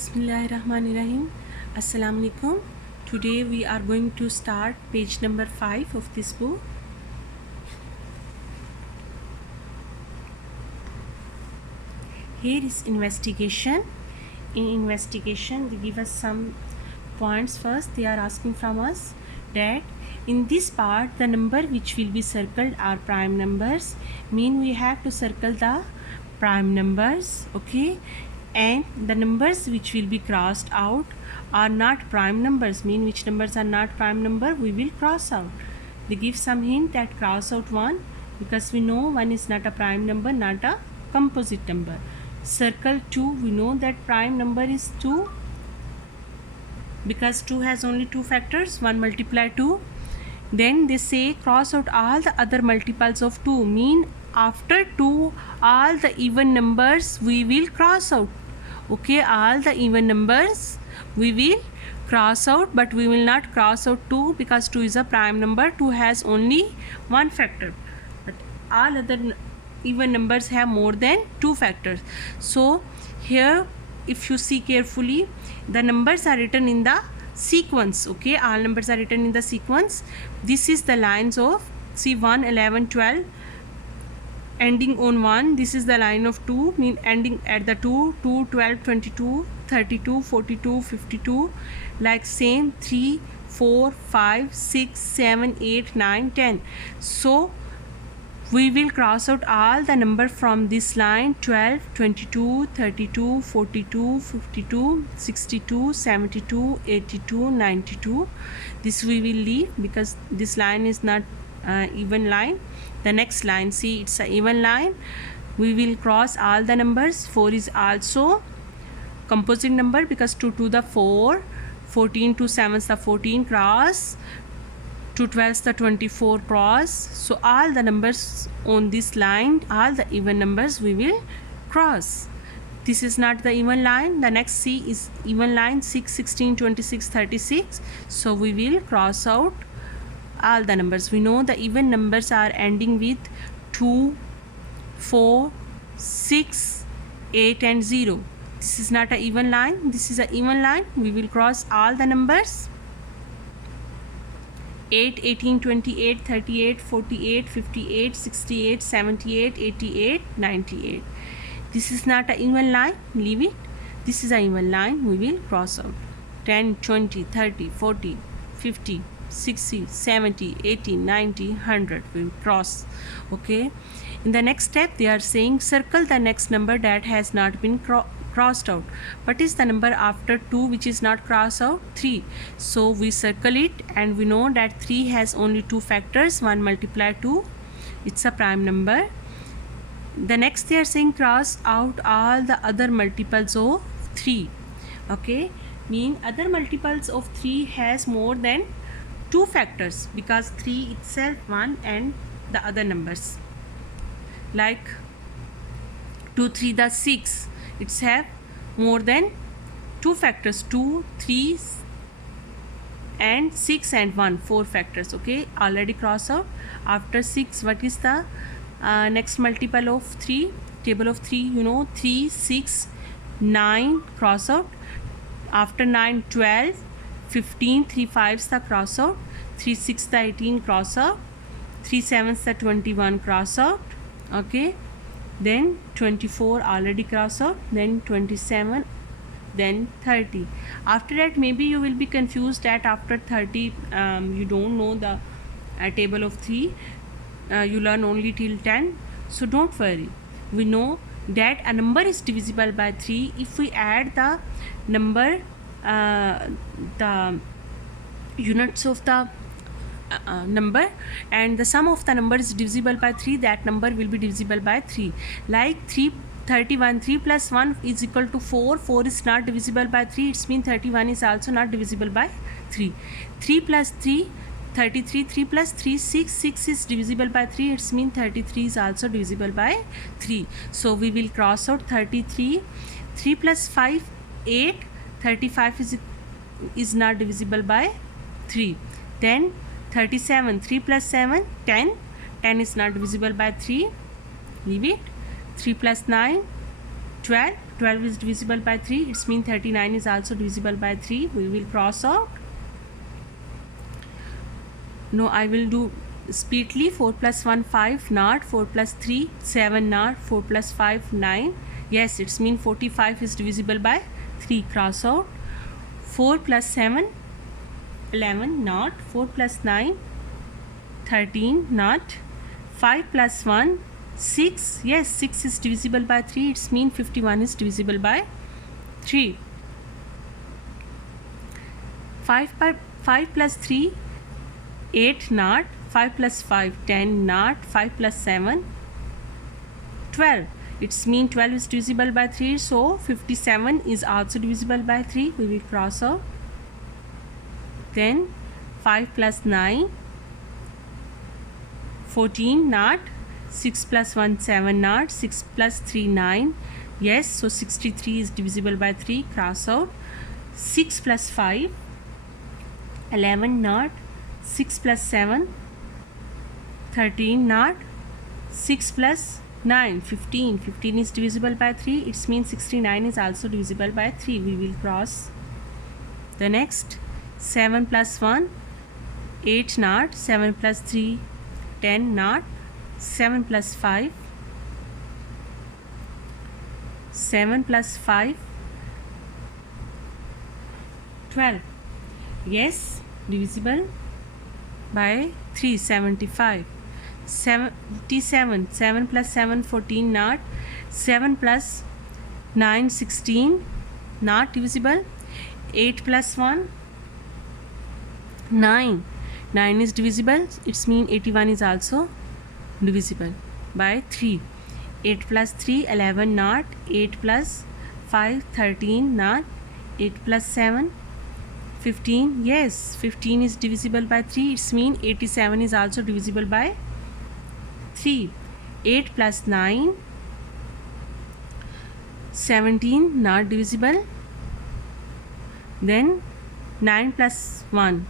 Bismillahirrahmanirrahim. Assalamu alaikum. Today we are going to start page number 5 of this book. Here is investigation. In investigation, they give us some points. First, they are asking from us that in this part, the number which will be circled are prime numbers. Mean we have to circle the prime numbers, okay? And the numbers which will be crossed out are not prime numbers. Mean which numbers are not prime number, we will cross out. They give some hint that cross out 1 because we know 1 is not a prime number, not a composite number. Circle 2, we know that prime number is 2 because 2 has only 2 factors, 1 multiply 2. Then they say cross out all the other multiples of 2. Mean after 2 all the even numbers we will cross out, okay? All the even numbers we will cross out, but we will not cross out 2 because 2 is a prime number. 2 has only 1 factor, but all other even numbers have more than 2 factors. So here if you see carefully, the numbers are written in the sequence, okay? All numbers are written in the sequence. This is the lines of, see, 1, 11, 12 ending on 1. This is the line of 2, mean ending at the 2, 2, 12, 22, 32, 42, 52, like same 3, 4, 5, 6, 7, 8, 9, 10. So we will cross out all the number from this line: 12, 22, 32, 42, 52, 62, 72, 82, 92. This we will leave because this line is not even line. The next line, see, it's an even line. We will cross all the numbers. 4 is also composite number because 2 to the 4, 14 to 7 is the 14, cross 2 12 the 24, cross. So all the numbers on this line, all the even numbers we will cross. This is not the even line. The next C is even line: 6, 16, 26, 36. So we will cross out all the numbers. We know the even numbers are ending with 2, 4, 6, 8 and 0. This is not an even line. This is an even line. We will cross all the numbers: 8, 18, 28, 38, 48, 58, 68, 78, 88, 98. This is not an even line. Leave it. This is an even line. We will cross out: 10, 20, 30, 40, 50, 60, 70, 80, 90, 100. We will cross, okay? In the next step, they are saying circle the next number that has not been crossed out. What is the number after 2 which is not crossed out? 3. So we circle it, and we know that 3 has only 2 factors, 1 multiply 2. It's a prime number. The next they are saying cross out all the other multiples of 3, okay? Mean other multiples of 3 has more than 2 factors because 3 itself 1 and the other numbers, like 2, 3 the 6, it's have more than 2 factors: 2, 3 and 6 and 1, 4 factors, okay? Already cross out. After 6, what is the next multiple of 3? Table of 3, you know, 3, 6, 9, cross out. After 9, 12, 15, 3 5s the cross out, 3 6 the 18, cross out, 3 7s the 21, cross out, okay? Then 24 already cross out, then 27, then 30. After that, maybe you will be confused that after 30 you don't know the table of 3, you learn only till 10. So don't worry, we know that a number is divisible by 3 if we add the number, the units of the number, and the sum of the number is divisible by 3, that number will be divisible by 3. Like 31, 3 plus 1 is equal to 4. 4 is not divisible by 3. It means 31 is also not divisible by 3. 3 plus 3, 33. 3 plus 3, 6. 6 is divisible by 3. It means 33 is also divisible by 3. So we will cross out 33. 3 plus 5, 8. 35 is not divisible by 3. Then 37, 3 plus 7, 10. 10 is not divisible by 3. Leave it. 3 plus 9, 12. 12 is divisible by 3. It means 39 is also divisible by 3. We will cross out. No, I will do speedily. 4 plus 1 5 not. 4 plus 3 7 not. 4 plus 5 9. Yes, it means 45 is divisible by 3. Cross out. 4 plus 7 11 not. 4 plus 9 13 not. 5 plus 1 6. Yes, 6 is divisible by 3. It means 51 is divisible by 3. 5 plus 3 8 not. 5 plus 5 10 not. 5 plus 7 12. It means 12 is divisible by 3. So 57 is also divisible by 3. We will cross out. Then 5 plus 9 14 not. 6 plus 1 7 not. 6 plus 3 9. Yes, so 63 is divisible by 3. Cross out. 6 plus 5 11 not. 6 plus 7 13 not. 6 plus 9 15. 15 is divisible by 3. It means 69 is also divisible by 3. We will cross. The next 7 plus 1 8 not. 7 plus 3 10 not. 7 plus 5 7 plus 5 12. Yes, divisible by 3. 75. 77. 7 plus 7 14 not. 7 plus 9 16 not divisible. 8 plus 1 9. 9 is divisible. It means 81 is also divisible by 3. 8 plus 3 11 not. 8 plus 5 13 not. 8 plus 7 15. Yes, 15 is divisible by 3. It means 87 is also divisible by 3. 8 plus 9 17 not divisible. Then 9 plus 1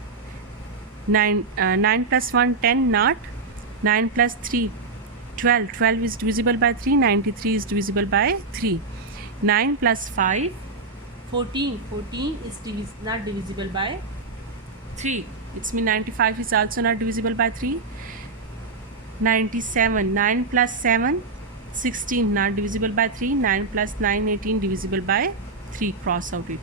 9 plus 1 10 not. 9 plus 3 12. 12 is divisible by 3. 93 is divisible by 3. 9 plus 5 14. 14 is not divisible by 3. It means 95 is also not divisible by 3. 97. 9 plus 7 16 not divisible by 3. 9 plus 9 18 divisible by 3. Cross out it.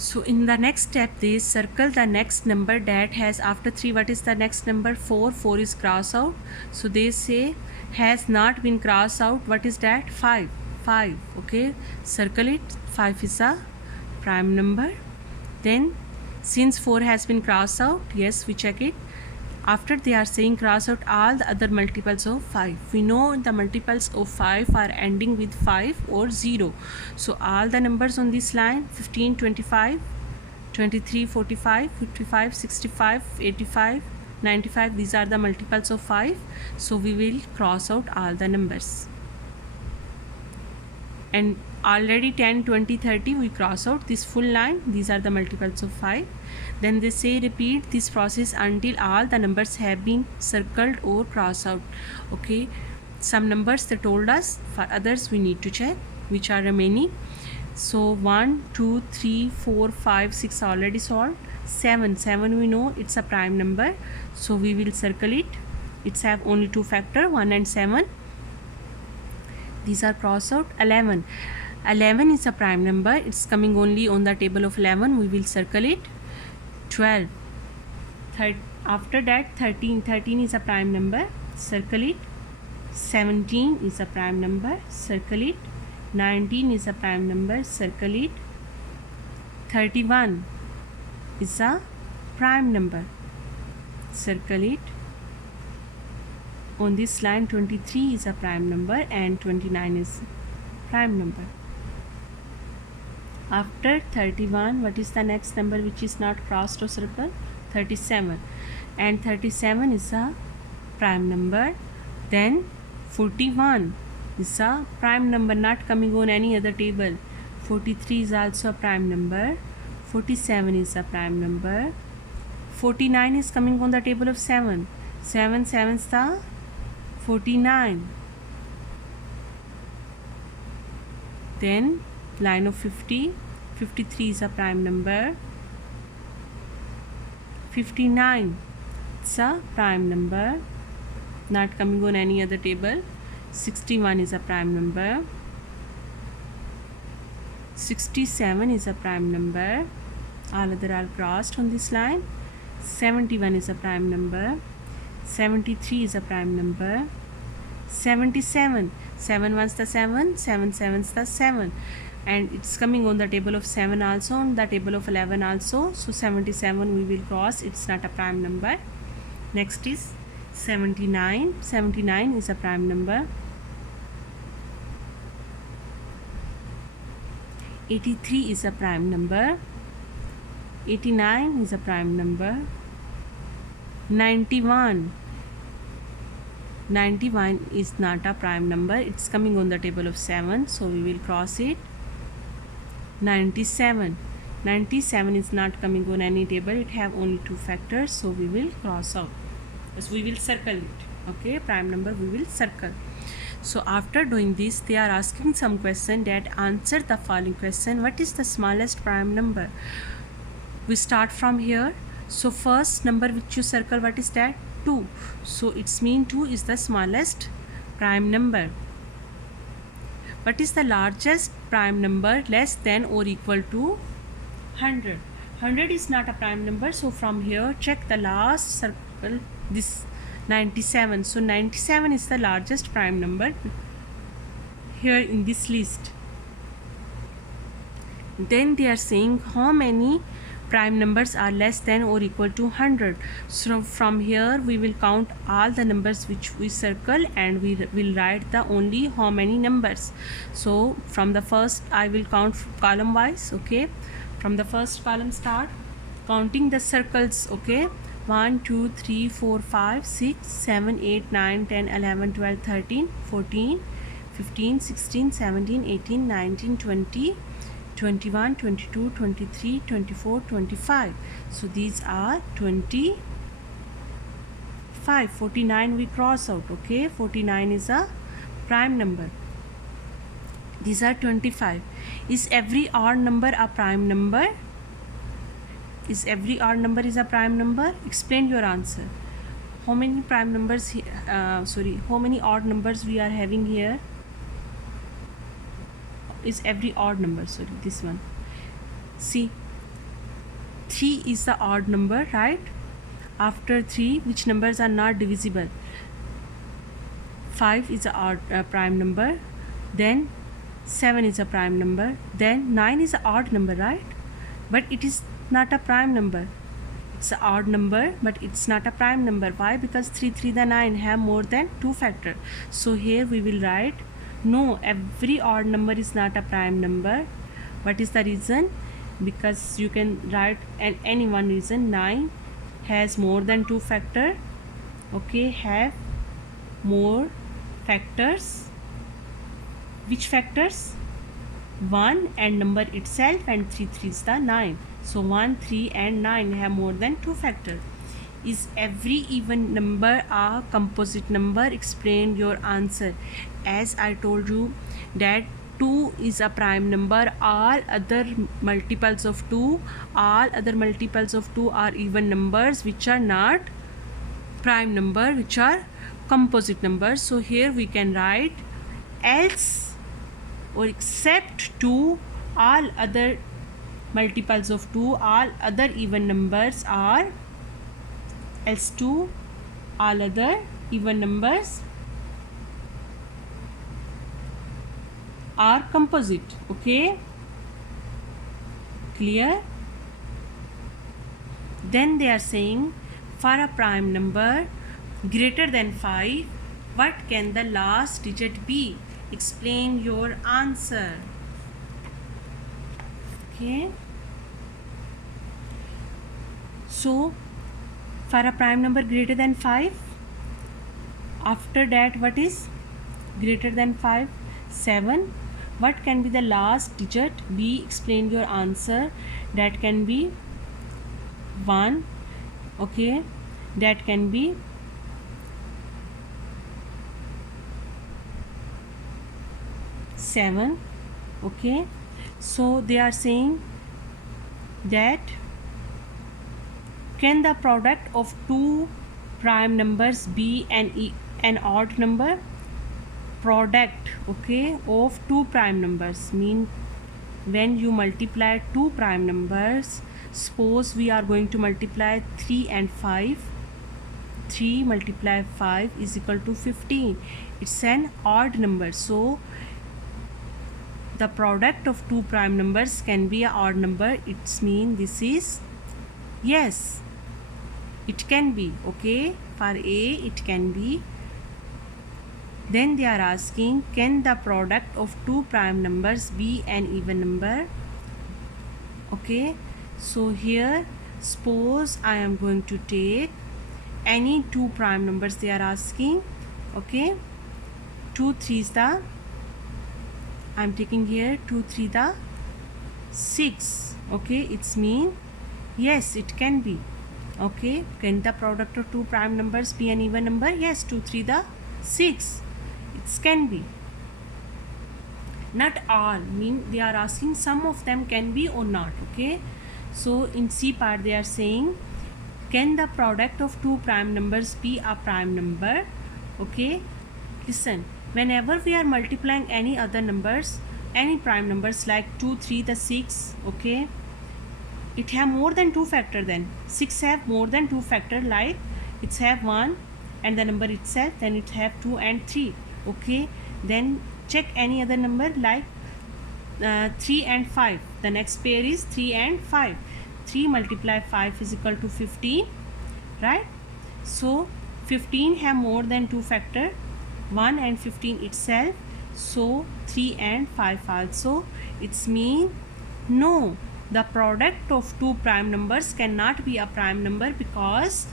So in the next step, they circle the next number that has after 3. What is the next number? 4. 4 is cross out. So they say has not been crossed out. What is that? 5. 5. Okay, circle it. 5 is a prime number. Then since 4 has been crossed out, yes, we check it. After they are saying cross out all the other multiples of 5. We know the multiples of 5 are ending with 5 or 0. So all the numbers on this line 15, 25, 23, 45, 55, 65, 85, 95. These are the multiples of 5. So we will cross out all the numbers. And already 10, 20, 30 we cross out this full line. These are the multiples of 5. Then they say repeat this process until all the numbers have been circled or crossed out. Okay, some numbers they told us, for others we need to check which are remaining. So 1, 2, 3, 4, 5, 6 already solved. 7 we know it's a prime number, so we will circle it. It's have only 2 factor, 1 and 7. These are crossed out. 11 is a prime number. It's coming only on the table of 11. We will circle it. 12. After that 13 is a prime number. Circle it. 17 is a prime number. Circle it. 19 is a prime number. Circle it. 31 is a prime number. Circle it. On this line 23 is a prime number and 29 is prime number. After 31, what is the next number which is not crossed or circled? 37, and 37 is a prime number. Then 41 is a prime number not coming on any other table. 43 is also a prime number. 47 is a prime number. 49 is coming on the table of 7. 7 is the 49. Then line of 50, 53 is a prime number, 59 it's a prime number, not coming on any other table. 61 is a prime number, 67 is a prime number, all other are crossed on this line. 71 is a prime number, 73 is a prime number, 77, 7 ones the 7, 7 sevens the 7, and it's coming on the table of 7 also, on the table of 11 also. So 77 we will cross, it's not a prime number. Next is 79, 79 is a prime number, 83 is a prime number, 89 is a prime number, 91 is not a prime number, it's coming on the table of 7, so we will cross it. 97 is not coming on any table, it have only 2 factors, so we will cross out. Yes, we will circle it. Okay, prime number we will circle. So after doing this, they are asking some question that answer the following question. What is the smallest prime number? We start from here. So first number which you circle, what is that? 2. So it's mean 2 is the smallest prime number. What is the largest prime number less than or equal to 100? 100 is not a prime number, so from here check the last circle, this 97. So 97 is the largest prime number here in this list. Then they are saying how many prime numbers are less than or equal to 100. So from here we will count all the numbers which we circle and we will write the only how many numbers. So from the first I will count column wise. Okay, from the first column start counting the circles. Okay, 1 2 3 4 5 6 7 8 9 10 11 12 13 14 15 16 17 18 19 20 21 22 23 24 25. So these are 25. 49 we cross out. Okay, 49 is a prime number. These are 25. Is every odd number a prime number? Is every odd number is a prime number? Explain your answer. How many prime numbers how many odd numbers we are having here? Is every odd number, this one. See, 3 is the odd number, right? After 3, which numbers are not divisible? 5 is a odd prime number, then 7 is a prime number, then 9 is an odd number, right? But it is not a prime number. It's an odd number, but it's not a prime number. Why? Because 3 3 the 9 have more than 2 factor. So here we will write no, every odd number is not a prime number. What is the reason? Because you can write any one reason. 9 has more than 2 factor. Okay, have more factors. Which factors? 1 and number itself, and 3 3 is the 9. So 1, 3 and 9 have more than 2 factor. Is every even number a composite number? Explain your answer. As I told you that 2 is a prime number, all other multiples of 2 are even numbers which are not prime number, which are composite numbers. So here we can write else or except 2, all other multiples of 2, all other even numbers are else 2, all other even numbers are composite. Okay, clear? Then they are saying for a prime number greater than 5, what can the last digit be? Explain your answer. Okay, so for a prime number greater than 5, after that what is greater than 5? 7. What can be the last digit? B. Explain your answer. That can be 1. Okay, that can be 7. Okay, so they are saying that can the product of two prime numbers be an odd number? Product, okay, of two prime numbers mean when you multiply two prime numbers, suppose we are going to multiply 3 and 5. 3 multiply 5 is equal to 15. It's an odd number, so the product of two prime numbers can be an odd number. It's mean this is yes, it can be. Okay, for A it can be. Then they are asking, can the product of two prime numbers be an even number? Okay, so here suppose I am going to take any two prime numbers they are asking. Okay, 2 3 is the, I am taking here 2 3 the 6. Okay, it's mean yes, it can be. Okay, can the product of two prime numbers be an even number? Yes, 2 3 the 6. It can be. Not all, mean they are asking some of them can be or not. Okay, so in C part they are saying, can the product of two prime numbers be a prime number? Okay, listen, whenever we are multiplying any other numbers, any prime numbers like 2 3 the 6, okay, it have more than two factor. Then 6 have more than two factor, like it's have 1 and the number itself, then it have 2 and 3. Okay, then check any other number like 3 and 5. The next pair is 3 and 5. 3 multiply 5 is equal to 15, right? So 15 have more than two factor, 1 and 15 itself, so 3 and 5 also. It's mean no, the product of two prime numbers cannot be a prime number, because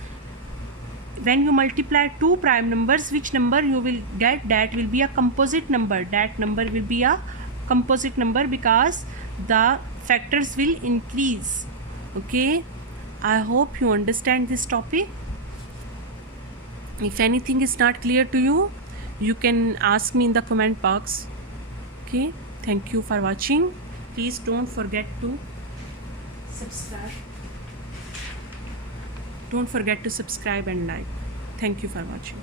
when you multiply two prime numbers, which number you will get, that will be a composite number. That number will be a composite number because the factors will increase. Okay, I hope you understand this topic. If anything is not clear to you, you can ask me in the comment box. Okay, thank you for watching. Please don't forget to subscribe. Don't forget to subscribe and like. Thank you for watching.